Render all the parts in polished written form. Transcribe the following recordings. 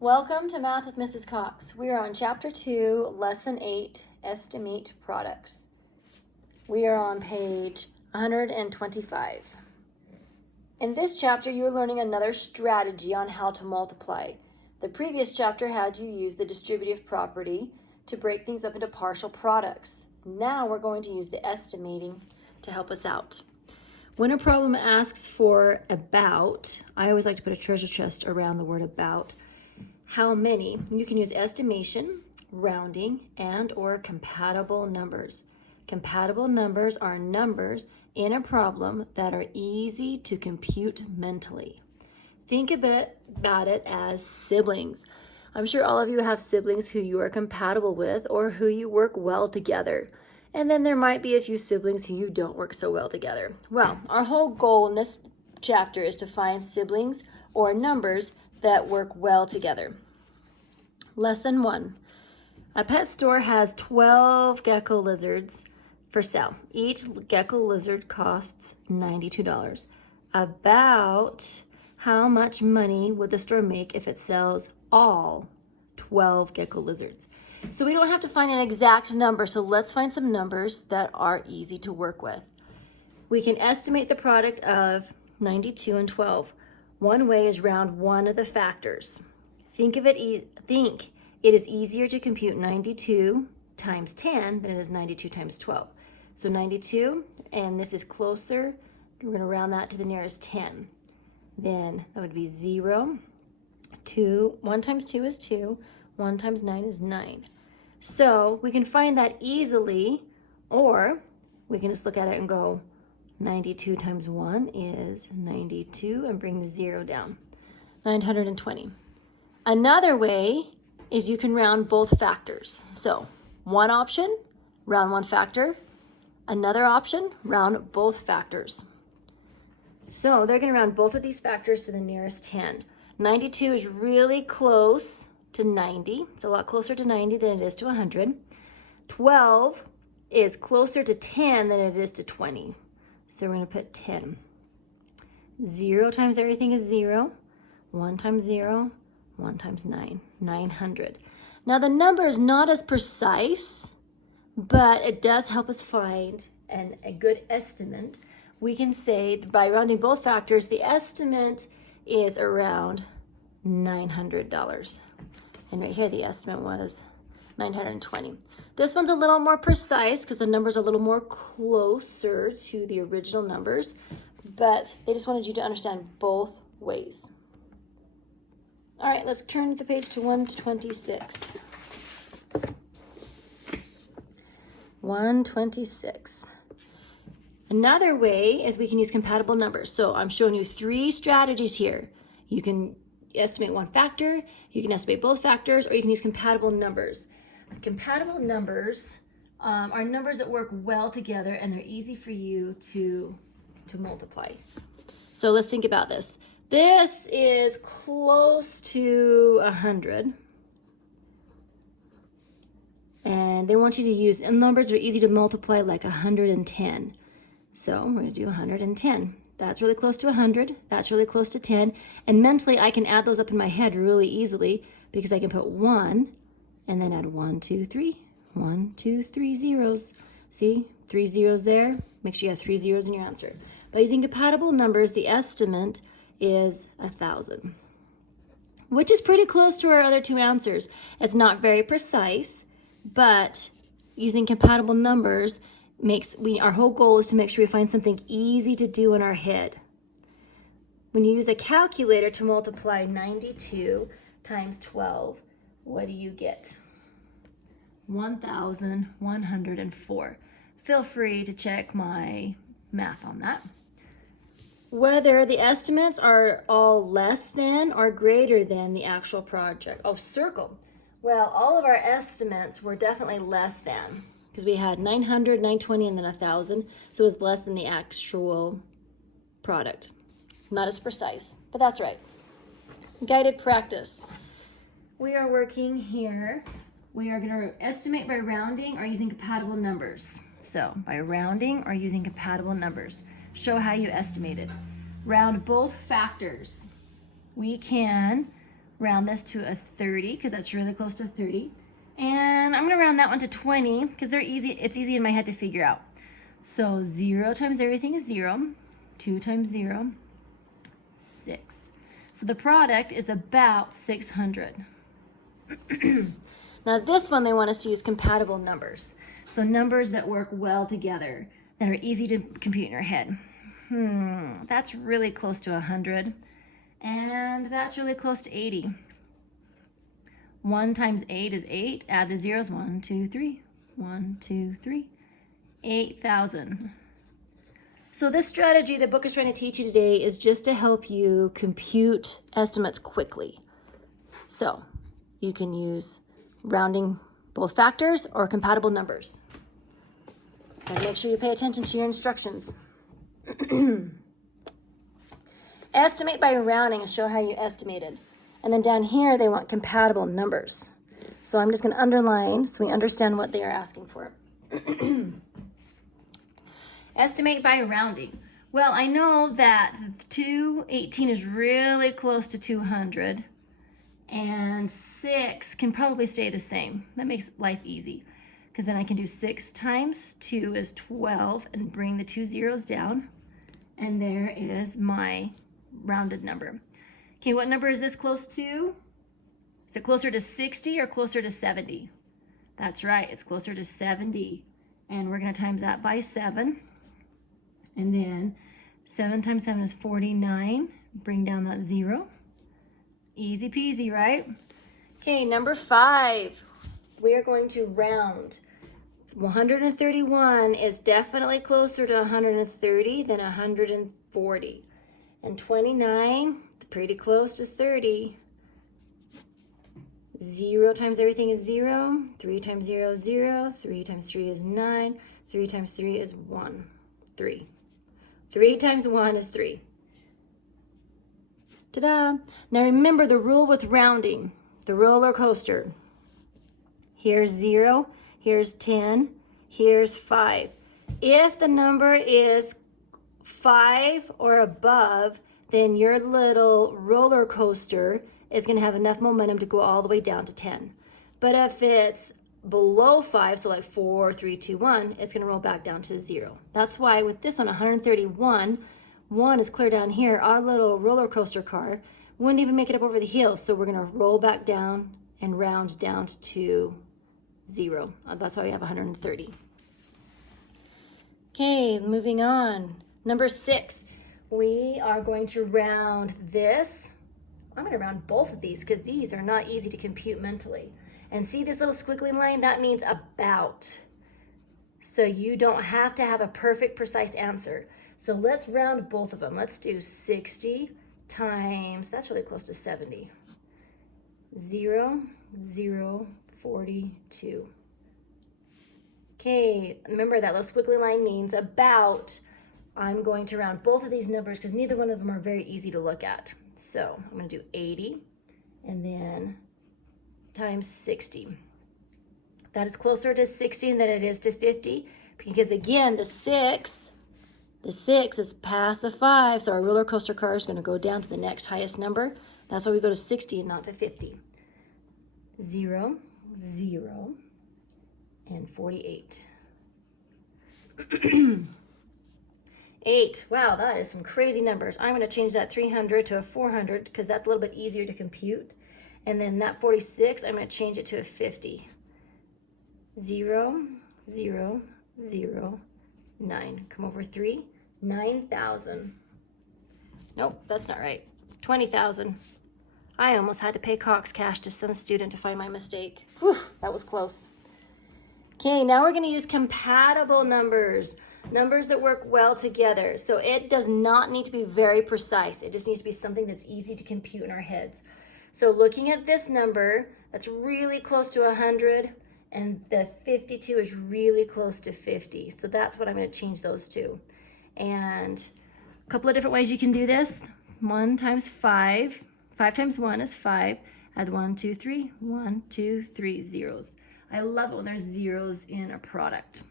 Welcome to Math with Mrs. Cox. We are on Chapter 2, Lesson 8, Estimate Products. We are on page 125. In this chapter, you are learning another strategy on how to multiply. The previous chapter had you use the distributive property to break things up into partial products. Now we're going to use the estimating to help us out. When a problem asks for about, I always like to put a treasure chest around the word about. How many? You can use estimation, rounding, and or compatible numbers. Compatible numbers are numbers in a problem that are easy to compute mentally. Think about it as siblings. I'm sure all of you have siblings who you are compatible with or who you work well together. And then there might be a few siblings who you don't work so well together. Well, our whole goal in this chapter is to find siblings or numbers that work well together. Lesson 1. A pet store has 12 gecko lizards for sale. Each gecko lizard costs $92. About how much money would the store make if it sells all 12 gecko lizards? So we don't have to find an exact number, so let's find some numbers that are easy to work with. We can estimate the product of 92 and 12. One way is round one of the factors. Think it is easier to compute 92 times 10 than it is 92 times 12. So 92, and this is closer, we're going to round that to the nearest 10. Then that would be 0, 2, 1 times 2 is 2, 1 times 9 is 9. So we can find that easily, or we can just look at it and go 92 times 1 is 92 and bring the 0 down, 920. Another way is you can round both factors. So one option, round one factor. Another option, round both factors. So they're going to round both of these factors to the nearest 10. 92 is really close to 90. It's a lot closer to 90 than it is to 100. 12 is closer to 10 than it is to 20. So we're going to put 10. 0 times everything is 0. 1 times 0. 1 times 9. 900. Now the number is not as precise, but it does help us find a good estimate. We can say by rounding both factors, the estimate is around $900. And right here, the estimate was 920. This one's a little more precise because the number's a little more closer to the original numbers, but they just wanted you to understand both ways. All right, let's turn the page to 126. 126. Another way is we can use compatible numbers. So I'm showing you 3 strategies here. You can estimate one factor, you can estimate both factors, or you can use compatible numbers. Compatible numbers are numbers that work well together and they're easy for you to multiply. So let's think about this. This is close to 100. And they want you to use numbers that are easy to multiply, like 110. So we're going to do 110. That's really close to 100. That's really close to 10. And mentally, I can add those up in my head really easily because I can put 1 and then add 1, 2, 3. 1, 2, 3 zeros. See? 3 zeros there. Make sure you have 3 zeros in your answer. By using compatible numbers, the estimate is 1,000, which is pretty close to our other 2 answers. It's not very precise, but using compatible numbers our whole goal is to make sure we find something easy to do in our head. When you use a calculator to multiply 92 times 12, what do you get? 1,104. Feel free to check my math on that. Whether the estimates are all less than or greater than the actual project. Oh, circle. Well, all of our estimates were definitely less than, because we had 900, 920, and then 1,000, so it was less than the actual product. Not as precise, but that's right. Guided practice. We are working here. We are going to estimate by rounding or using compatible numbers. So, by rounding or using compatible numbers. Show how you estimate it. Round both factors. We can round this to a 30 because that's really close to 30. And I'm gonna round that one to 20 because they're easy. It's easy in my head to figure out. So 0 times everything is 0. 2 times 0, 6. So the product is about 600. Now this one they want us to use compatible numbers. So numbers that work well together, that are easy to compute in your head. That's really close to 100. And that's really close to 80. 1 times 8 is 8. Add the zeros. 1, 2, 3. 1, 2, 3. 8,000. So this strategy the book is trying to teach you today is just to help you compute estimates quickly. So you can use rounding both factors or compatible numbers. And make sure you pay attention to your instructions. Estimate by rounding and show how you estimated. And then down here, they want compatible numbers. So I'm just going to underline so we understand what they are asking for. Estimate by rounding. Well, I know that 218 is really close to 200. And 6 can probably stay the same. That makes life easy. Because then I can do 6 times 2 is 12 and bring the 2 zeros down. And there is my rounded number. Okay, what number is this close to? Is it closer to 60 or closer to 70? That's right, it's closer to 70. And we're going to times that by 7. And then 7 times 7 is 49. Bring down that 0. Easy peasy, right? Okay, number 5. We are going to round. 131 is definitely closer to 130 than 140. And 29, pretty close to 30. 0 times everything is 0. 3 times 0 is 0. 3 times 3 is 9. 3 times 3 is 1. 3. 3 times 1 is 3. Ta-da! Now remember the rule with rounding, the roller coaster. Here's 0, here's 10, here's 5. If the number is 5 or above, then your little roller coaster is going to have enough momentum to go all the way down to 10. But if it's below 5, so like 4, 3, 2, 1, it's going to roll back down to 0. That's why with this one, 131, 1 is clear down here. Our little roller coaster car wouldn't even make it up over the hill, so we're going to roll back down and round down to 0. That's why we have 130. Okay, moving on. Number 6, we are going to round this. I'm going to round both of these because these are not easy to compute mentally. And see this little squiggly line? That means about. So you don't have to have a perfect, precise answer. So let's round both of them. Let's do 60 times, that's really close to 70. 0, 0, 42. Okay, remember that little squiggly line means about. I'm going to round both of these numbers because neither one of them are very easy to look at. So I'm going to do 80 and then times 60. That is closer to 60 than it is to 50 because again, the 6 is past the 5, so our roller coaster car is going to go down to the next highest number. That's why we go to 60 and not to 50. 0, 0, and 48. 8. Wow, that is some crazy numbers. I'm going to change that 300 to a 400 because that's a little bit easier to compute. And then that 46, I'm going to change it to a 50. 0, 0, 0, 9. Come over 3. 9,000. Nope, that's not right. 20,000. I almost had to pay Cox cash to some student to find my mistake. Whew, that was close. Okay, now we're going to use compatible numbers. Numbers that work well together. So it does not need to be very precise. It just needs to be something that's easy to compute in our heads. So looking at this number, that's really close to 100, and the 52 is really close to 50. So that's what I'm going to change those to. And a couple of different ways you can do this. 1 times 5. 5 times 1 is 5. Add 1, 2, 3. 1, 2, 3 zeros. I love it when there's zeros in a product.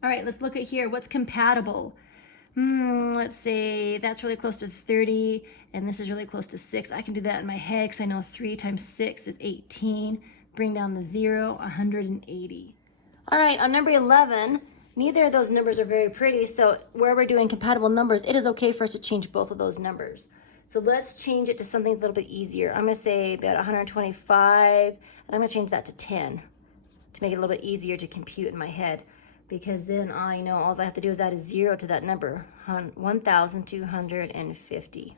All right, let's look at here. What's compatible? Let's say that's really close to 30, and this is really close to 6. I can do that in my head because I know 3 times 6 is 18. Bring down the 0, 180. All right, on number 11, neither of those numbers are very pretty, so where we're doing compatible numbers, it is okay for us to change both of those numbers. So let's change it to something a little bit easier. I'm going to say about 125, and I'm going to change that to 10 to make it a little bit easier to compute in my head, because then I know all I have to do is add a 0 to that number, 1,250.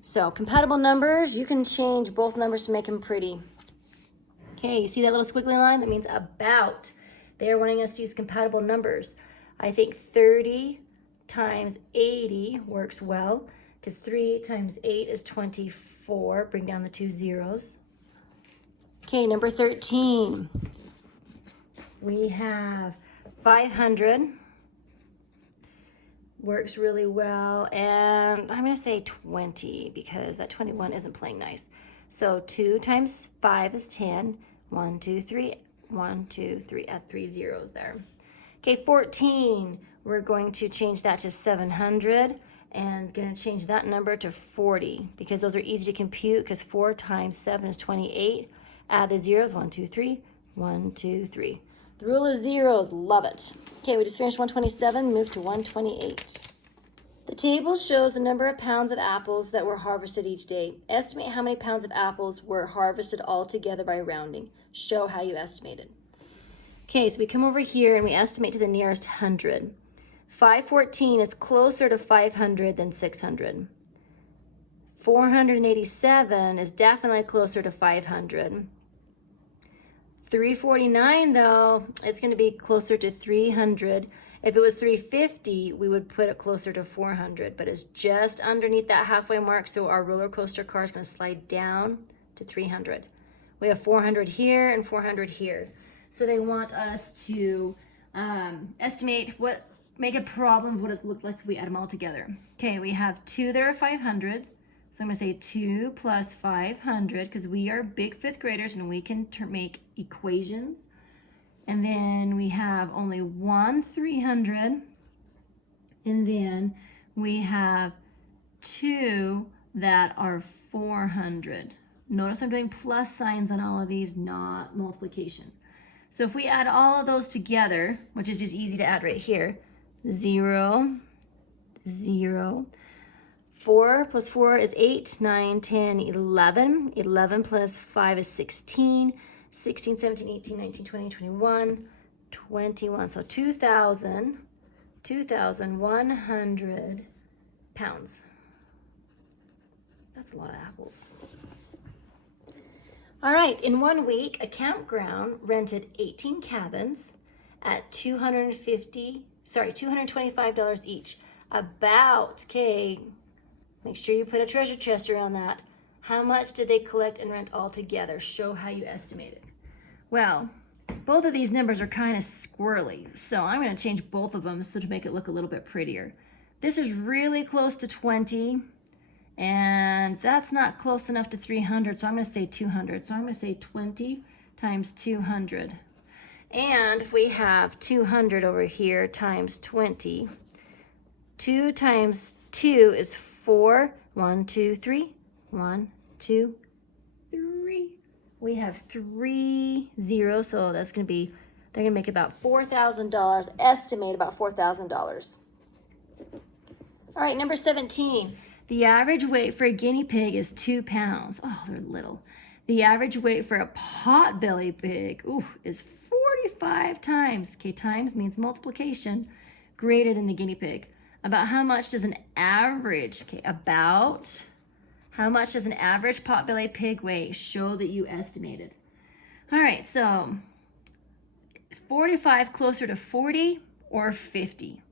So compatible numbers, you can change both numbers to make them pretty. Okay, you see that little squiggly line? That means about. They're wanting us to use compatible numbers. I think 30 times 80 works well, because 3 times 8 is 24. Bring down the 2 zeros. Okay, number 13. We have 500. Works really well. And I'm going to say 20 because that 21 isn't playing nice. So 2 times 5 is 10. 1, 2, 3. 1, 2, 3. Add 3 zeros there. Okay, 14. We're going to change that to 700. And going to change that number to 40 because those are easy to compute because 4 times 7 is 28. Add the zeros, 1, 2, 3, 1, 2, 3. The rule of zeros, love it. Okay, we just finished 127, move to 128. The table shows the number of pounds of apples that were harvested each day. Estimate how many pounds of apples were harvested altogether by rounding. Show how you estimated. Okay, so we come over here and we estimate to the nearest 100. 514 is closer to 500 than 600. 487 is definitely closer to 500. 349 though, it's going to be closer to 300. If it was 350, we would put it closer to 400, but it's just underneath that halfway mark, so our roller coaster car is going to slide down to 300. We have 400 here and 400 here. So they want us to estimate make a problem of what it looks like if we add them all together. Okay, we have 2 that are 500. So I'm going to say 2 plus 500 because we are big 5th graders and we can make equations. And then we have only 1 300. And then we have 2 that are 400. Notice I'm doing plus signs on all of these, not multiplication. So if we add all of those together, which is just easy to add right here, 0, 0. 4 plus 4 is 8, 9, 10, 11. 11 plus 5 is 16. 16, 17, 18, 19, 20, 21, 21. So 2,100 pounds. That's a lot of apples. All right, in 1 week, a campground rented 18 cabins at $225 each. Okay, make sure you put a treasure chest around that. How much did they collect and rent all together? Show how you estimated. Well, both of these numbers are kind of squirrely, so I'm going to change both of them so to make it look a little bit prettier. This is really close to 20, and that's not close enough to 300, so I'm going to say 200. So I'm going to say 20 times 200. And if we have 200 over here times 20, 2 times 2 is 4. 1, 2, 3. 1, 2, 3. We have 3 zeros, so that's going to be, they're going to make about $4,000, estimate about $4,000. All right, number 17. The average weight for a guinea pig is 2 pounds. Oh, they're little. The average weight for a potbelly pig, is 45 times. Okay, times means multiplication, greater than the guinea pig. About how much does an average, how much does an average potbelly pig weigh? Show that you estimated. All right, so is 45 closer to 40 or 50?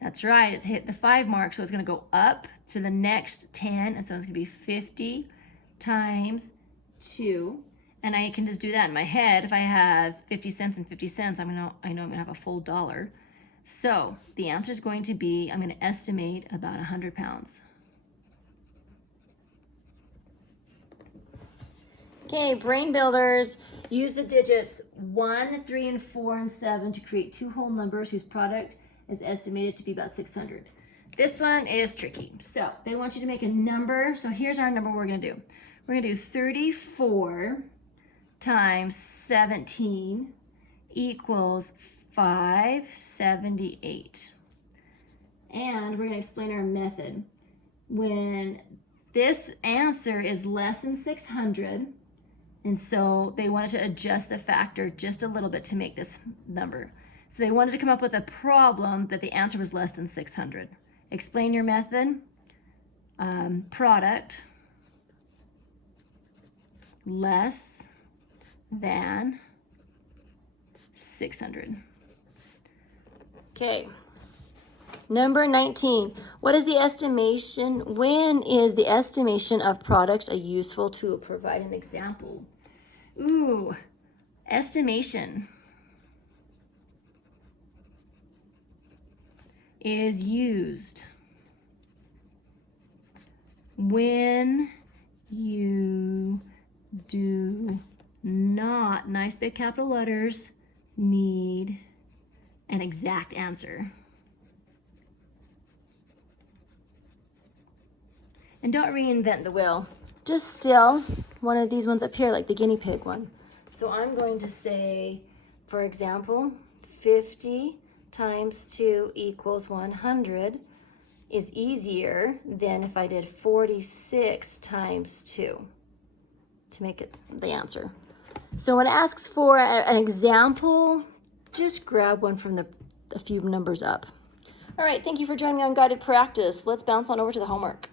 That's right, it hit the 5 mark, so it's going to go up to the next 10, and so it's going to be 50 times 2. And I can just do that in my head. If I have 50 cents and 50 cents, I know I'm going to have a full dollar. So the answer is going to be, I'm going to estimate about 100 pounds. Okay, brain builders. Use the digits 1, 3, and 4, and 7 to create 2 whole numbers whose product is estimated to be about 600. This one is tricky. So they want you to make a number. So here's our number we're gonna do. We're gonna do 34 times 17 equals 578. And we're gonna explain our method. When this answer is less than 600, and so they wanted to adjust the factor just a little bit to make this number. So they wanted to come up with a problem that the answer was less than 600. Explain your method. Product less than 600. Okay. Number 19, what is the estimation? When is the estimation of products a useful tool? Provide an example. Ooh, estimation is used when you do not, nice big capital letters, need an exact answer. And don't reinvent the wheel. Just steal one of these ones up here, like the guinea pig one. So I'm going to say, for example, 50 times 2 equals 100 is easier than if I did 46 times 2 to make it the answer. So when it asks for an example, just grab one from a few numbers up. All right, thank you for joining me on Guided Practice. Let's bounce on over to the homework.